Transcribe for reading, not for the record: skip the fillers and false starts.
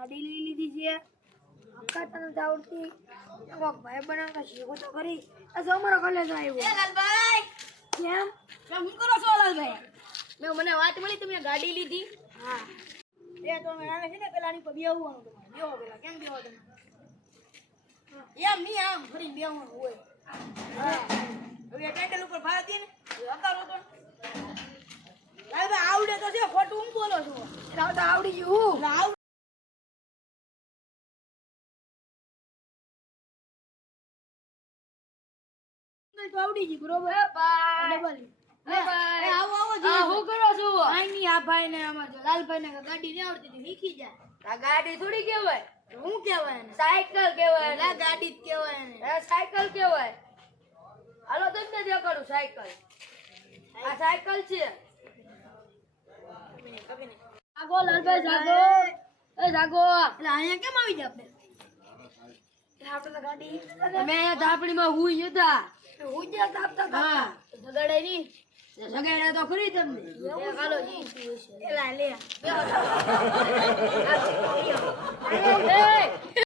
ગાડી લઈ લીધી છે અક્કા તને તો આવડતી ભાઈ બનાવતા શીખો તો કરી આ જો અમારો કોલેજ આવ્યો એ લાલભાઈ કેમ શું કરો છો લાલભાઈ મને વાત મળી તમે ગાડી લીધી હા એ તો મેં આને છે ને પેલાની પર બેહવાનું તમારે બેહો પેલા કેમ બેહો તમે એમ નહીં આમ ફરી બેહવાનું હોય હા હવે ટેન્ડલ ઉપર ફાડી ને હકારો તો લાલભાઈ આવડે તો છે ખોટું હું બોલો છો એટલે તો આવડી ગયું તો આવડી ગયું બરોબર બાય બાય આવો આવો હા હું કરો છો આઈ ની આ ભાઈ ને અમાર જો લાલભાઈ ને ગાડી ન આવડતી તો શીખી જાય આ ગાડી થોડી કહેવાય હું કહેવાય ને સાયકલ કહેવાય આ ગાડી જ કહેવાય ને એ સાયકલ કહેવાય હાલો તમને દેખાડું સાયકલ આ સાયકલ છે જાગો લાલભાઈ જાગો એ જાગો એટલે અહીંયા કેમ આવી જાય આપણે આપણે તો ગાડી અમે ધાપડીમાં હુઈ હતા હું જ્યાં તાપતા હા જગાડે નહીં સગાડ્યા તો ખરી તમને એ હાલો જી એલા લે એ